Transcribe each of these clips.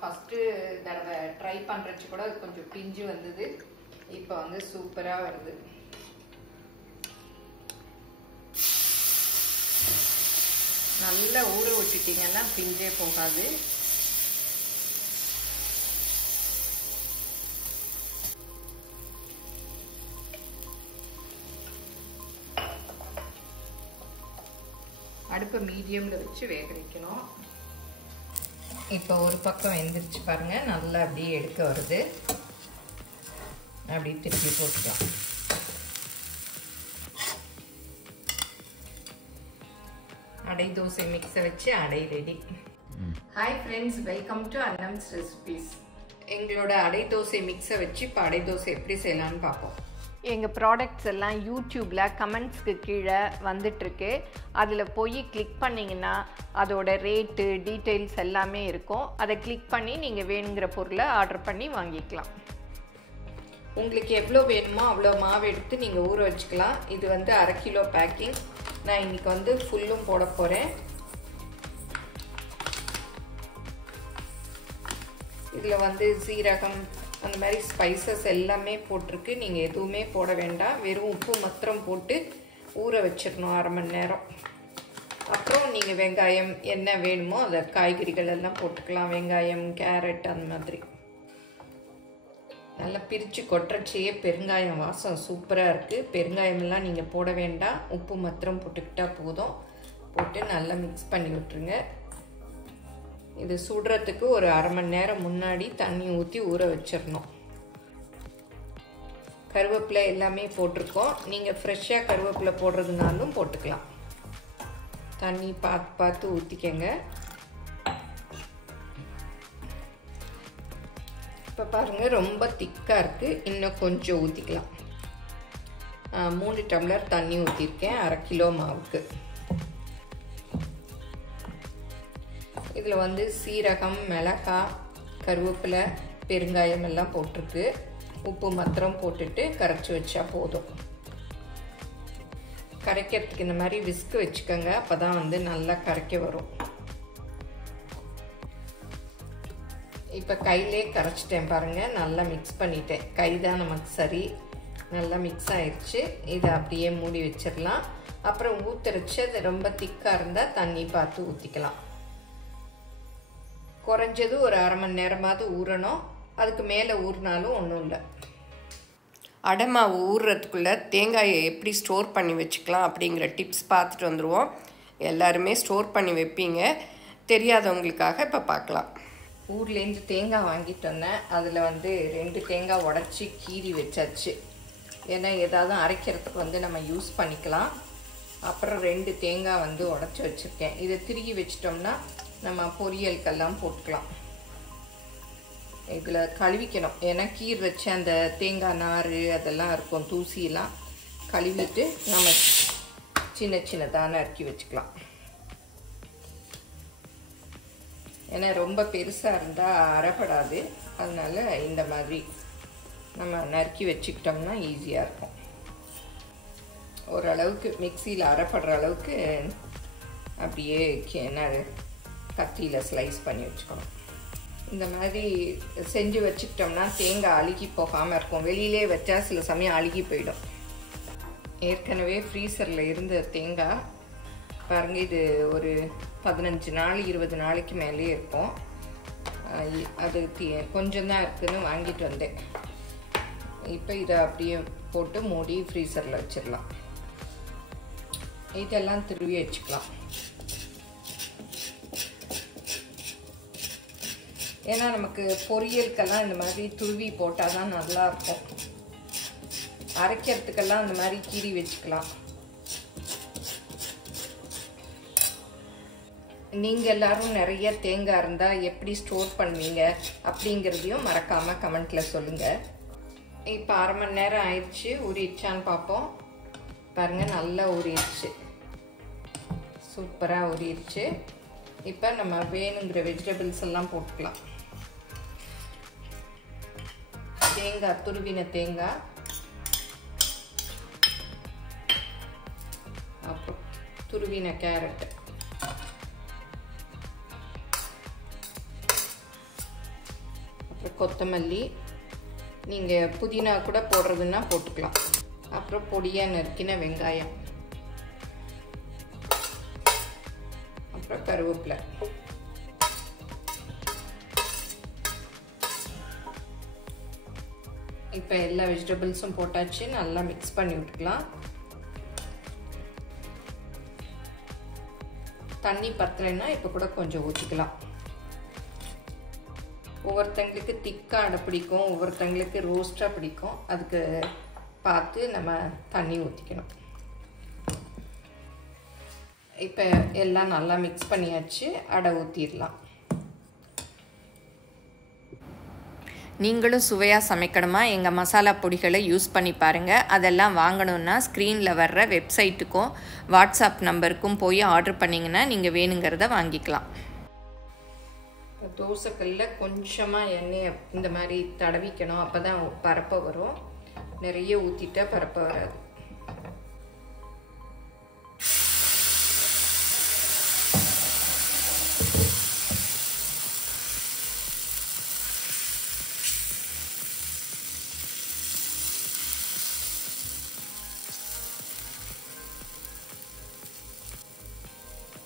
First தடவை try பண்றச்சு கூட கொஞ்சம் பிஞ்சு வந்தது. இப்போ வந்து சூப்பரா வருது. நல்லா ஊற விட்டுட்டீங்கன்னா பிஞ்சே போகாது. அடுப்பை மீடியம்ல வச்சு வேக வைக்கணும். இப்போ ஒரு பக்கம் வெந்துருச்சு பாருங்க, நல்லா அப்படியே எடுக்க வருது. அப்படியே திருப்பி போட்டுக்கலாம். அடை தோசை மிக்ஸை வச்சு அடை ready. Hi friends, welcome to Annam's recipes. எங்களோட அடை தோசை மிக்ஸை வச்சு இப்போ அடை தோசை எப்படி செய்யலான்னு பார்ப்போம். எங்கள் ப்ராடக்ட்ஸ் எல்லாம் யூடியூப்பில் கமெண்ட்ஸ்க்கு கீழே வந்துட்டுருக்கு. அதில் போய் கிளிக் பண்ணிங்கன்னா அதோட ரேட்டு டீட்டெயில்ஸ் எல்லாமே இருக்கும். அதை கிளிக் பண்ணி நீங்கள் வேணுங்கிற பொருளை ஆர்டர் பண்ணி வாங்கிக்கலாம். உங்களுக்கு எவ்வளோ வேணுமோ அவ்வளோ மாவு எடுத்து நீங்கள் ஊற வச்சுக்கலாம். இது வந்து 1/2 கிலோ பேக்கிங். நான் இன்றைக்கி வந்து ஃபுல்லும் போட போகிறேன். இதில் வந்து சீரகம் அந்த மாதிரி ஸ்பைசஸ் எல்லாமே போட்டிருக்கு. நீங்கள் எதுவுமே போட வேண்டாம், வெறும் உப்பு மாத்திரம் போட்டு ஊற வச்சிடணும் 1/2 மணி நேரம். அப்புறம் நீங்கள் வெங்காயம் என்ன வேணுமோ அதை காய்கறிகள் எல்லாம் போட்டுக்கலாம். வெங்காயம், கேரட் அந்த மாதிரி. நல்லா பிரித்து கொட்டுறச்சையே பெருங்காயம் வாசம் சூப்பராக இருக்குது. பெருங்காயமெல்லாம் நீங்கள் போட வேண்டாம், உப்பு மாத்திரம் போட்டுக்கிட்டால் போதும். போட்டு நல்லா மிக்ஸ் பண்ணி விட்டுருங்க. இது சுடுறதுக்கு ஒரு 1/2 மணி நேரம் முன்னாடி தண்ணி ஊற்றி ஊற வச்சிடணும். கருவேப்பிலை எல்லாமே போட்டிருக்கோம். நீங்கள் ஃப்ரெஷ்ஷாக கருவேப்பிலை போடுறதுனாலும் போட்டுக்கலாம். தண்ணி பார்த்து ஊற்றிக்கங்க. இப்போ பாருங்கள், ரொம்ப திக்காக இருக்குது. இன்னும் கொஞ்சம் ஊற்றிக்கலாம். 3 டம்ளர் தண்ணி ஊற்றிருக்கேன் 1/2 கிலோ மாவுக்கு. இதில் வந்து சீரகம், மிளகாய், கருவேப்பிலை, பெருங்காயம் எல்லாம் போட்டிருக்கு. உப்பு மாத்திரம் போட்டுட்டு கரைச்சி வச்சா போதும். கரைக்கிறதுக்கு இந்த மாதிரி விஸ்க் வச்சுக்கோங்க, அப்போ தான் வந்து நல்லா கரைக்க வரும். இப்போ கையிலே கரைச்சிட்டேன் பாருங்கள், நல்லா மிக்ஸ் பண்ணிட்டேன். கை தான் நமக்கு சரி, நல்லா மிக்ஸ் ஆயிடுச்சு. இதை அப்படியே மூடி வச்சிடலாம். அப்புறம் ஊற்றுறச்சு அது ரொம்ப திக்காக இருந்தால் தண்ணி பார்த்து ஊற்றிக்கலாம். குறைஞ்சது ஒரு 1/2 மணி நேரமாவது ஊறணும். அதுக்கு மேலே ஊறினாலும் ஒன்றும் இல்லை. அடை மாவு ஊறுறதுக்குள்ளே தேங்காயை எப்படி ஸ்டோர் பண்ணி வச்சுக்கலாம் அப்படிங்கிற டிப்ஸ் பார்த்துட்டு வந்துடுவோம். எல்லாருமே ஸ்டோர் பண்ணி வைப்பீங்க, தெரியாதவங்களுக்காக இப்போ பார்க்கலாம். ஊர்லேருந்து தேங்காய் வாங்கிட்டு வந்தேன். அதில் வந்து 2 தேங்காய் உடச்சி கீறி வச்சாச்சு. ஏன்னா ஏதாவது அரைக்கிறதுக்கு வந்து நம்ம யூஸ் பண்ணிக்கலாம். அப்புறம் 2 தேங்காய் வந்து உடச்சி வச்சுருக்கேன். இதை திருகி வச்சிட்டோம்னா நம்ம பொரியலுக்கெல்லாம் போட்டுக்கலாம். இதில் கழுவிக்கணும், ஏன்னா கீர் வச்சு அந்த தேங்காய் நார் அதெல்லாம் இருக்கும், தூசியெல்லாம் கழுவிட்டு நம்ம சின்ன சின்னதாக நறுக்கி வச்சுக்கலாம். ஏன்னா ரொம்ப பெருசாக இருந்தால் அரைப்படாது. அதனால் இந்த மாதிரி நம்ம நறுக்கி வச்சுக்கிட்டோம்னா ஈஸியாக இருக்கும். ஓரளவுக்கு மிக்சியில் அரைப்படுற அளவுக்கு அப்படியே என்ன கத்தியில் ஸ்லைஸ் பண்ணி வச்சுக்கணும். இந்த மாதிரி செஞ்சு வச்சுக்கிட்டோம்னா தேங்காய் அழுகி போகாமல் இருக்கும். வெளியிலே வச்சா சில சமயம் அழுகி போயிடும். ஏற்கனவே ஃப்ரீசரில் இருந்த தேங்காய் பாருங்கள், இது ஒரு 15 நாள் 20 நாளைக்கு மேலே இருக்கும். அது கொஞ்சம் தான் இருக்குதுன்னு வாங்கிட்டு வந்தேன். இப்போ இதை அப்படியே போட்டு மூடி ஃப்ரீசரில் வச்சிடலாம். இதெல்லாம் திருவி வச்சுக்கலாம். ஏன்னா நமக்கு பொரியலுக்கெல்லாம் இந்த மாதிரி துருவி போட்டால் தான் நல்லாயிருக்கும். அரைக்கிறதுக்கெல்லாம் இந்த மாதிரி கீறி வச்சுக்கலாம். நீங்கள் எல்லோரும் நிறைய தேங்காய் இருந்தால் எப்படி ஸ்டோர் பண்ணுவீங்க அப்படிங்கிறதையும் மறக்காமல் கமெண்ட்டில் சொல்லுங்கள். இப்போ 1/2 மணி நேரம் ஆயிடுச்சு. ஊறிடுச்சான்னு பார்ப்போம். பாருங்கள், நல்லா ஊறிடுச்சு, சூப்பராக ஊறிடுச்சு. இப்போ நம்ம வேணுங்கிற வெஜிடபிள்ஸ் எல்லாம் போட்டுக்கலாம். தேங்காய், துருவின தேங்காய், அப்புறம் துருவின கேரட், கொத்தமல்லி, நீங்கள் புதினா கூட போடுறதுன்னா போட்டுக்கலாம். அப்புறம் பொடியாக நறுக்கின வெங்காயம், அப்புறம் கருவேப்பிலை. இப்போ எல்லா வெஜிடபிள்ஸும் போட்டாச்சு. நல்லா மிக்ஸ் பண்ணி விட்டுக்கலாம். தண்ணி பத்தலைன்னா இப்போ கூட கொஞ்சம் ஊற்றிக்கலாம். ஒவ்வொருத்தங்களுக்கு திக்காக அடை பிடிக்கும், ஒவ்வொருத்தங்களுக்கு ரோஸ்ட்டாக பிடிக்கும். அதுக்கு பார்த்து நம்ம தண்ணி ஊற்றிக்கணும். இப்போ எல்லாம் நல்லா மிக்ஸ் பண்ணியாச்சு. அடை ஊற்றிடலாம். நீங்களும் சுவையாக சமைக்கணுமா? எங்கள் மசாலா பொடிகளை யூஸ் பண்ணி பாருங்கள். அதெல்லாம் வாங்கணுன்னா ஸ்க்ரீனில் வர்ற வெப்சைட்டுக்கும் வாட்ஸ்அப் நம்பருக்கும் போய் ஆர்டர் பண்ணிங்கன்னா நீங்கள் வேணுங்கிறத வாங்கிக்கலாம். தோசைக்கல்ல கொஞ்சமாக எண்ணெயை இந்த மாதிரி தடவிக்கணும். அப்போ தான் பரப்ப வரும். நிறைய ஊற்றிட்டா பரப்ப வராது.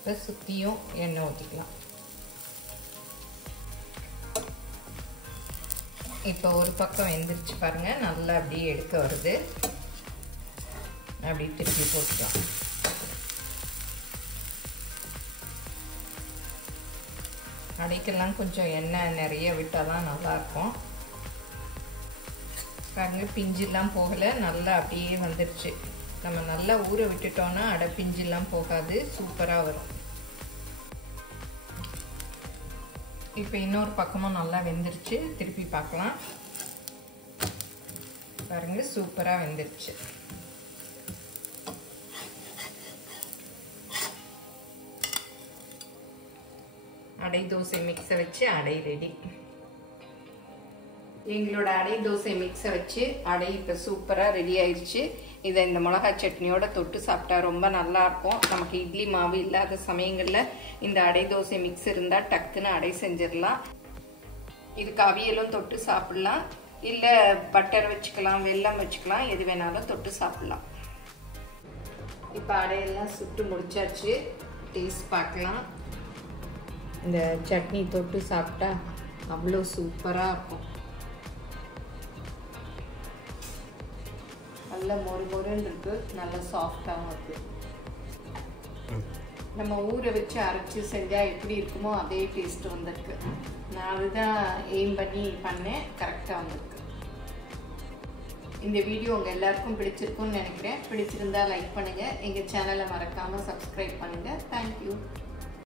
இப்போ சுற்றியும் எண்ணெய் ஊற்றிக்கலாம். இப்போ ஒரு பக்கம் வெந்துருச்சு பாருங்கள். நல்லா அப்படியே எடுக்க வருது. அப்படி திருப்பி போட்டுக்கலாம். அடைக்கெல்லாம் கொஞ்சம் எண்ணெய் நிறைய விட்டால் தான் நல்லாயிருக்கும். பாருங்கள், பிஞ்செல்லாம் போகலை. நல்லா அப்படியே வந்துருச்சு. நம்ம நல்லா ஊற விட்டுட்டோன்னா அடை பிஞ்செல்லாம் போகாது, சூப்பராக வரும். இப்போ இன்னொரு பக்கமும் நல்லா வெந்துருச்சு. திருப்பி பார்க்கலாம். பாருங்க, சூப்பராக வெந்துருச்சு. அடை தோசை மிக்ஸை வச்சு அடை ரெடி. எங்களோட அடை தோசை மிக்ஸை வச்சு அடை இப்போ சூப்பராக ரெடி ஆயிடுச்சு. இதை இந்த மிளகா சட்னியோட தொட்டு சாப்பிட்டா ரொம்ப நல்லாயிருக்கும். நமக்கு இட்லி மாவு இல்லாத சமயங்களில் இந்த அடை தோசை மிக்ஸ் இருந்தால் டக்குன்னு அடை செஞ்சிடலாம். இதுக்கு அவியலும் தொட்டு சாப்பிட்லாம், இல்லை பட்டர் வச்சுக்கலாம், வெல்லம் வச்சுக்கலாம், எது வேணாலும் தொட்டு சாப்பிட்லாம். இப்போ அடையெல்லாம் சுட்டு முடிச்சாச்சு. டேஸ்ட் பார்க்கலாம். இந்த சட்னி தொட்டு சாப்பிட்டா அவ்வளோ சூப்பராக இருக்கும். நல்ல மொறு மொறுன்னு இருக்கு, நல்ல சாஃப்டாகவும் இருக்கு. நம்ம ஊற வச்சு அரைச்சி செஞ்சால் எப்படி இருக்குமோ அதே டேஸ்ட் வந்திருக்கு. நான் அதுதான் எய்ம் பண்ணி பண்ணேன், கரெக்டாக வந்திருக்கு. இந்த வீடியோ உங்கள் எல்லாருக்கும் பிடிச்சிருக்குன்னு நினைக்கிறேன். பிடிச்சிருந்தா லைக் பண்ணுங்கள். எங்கள் சேனலை மறக்காமல் சப்ஸ்கிரைப் பண்ணுங்கள். தேங்க்யூ.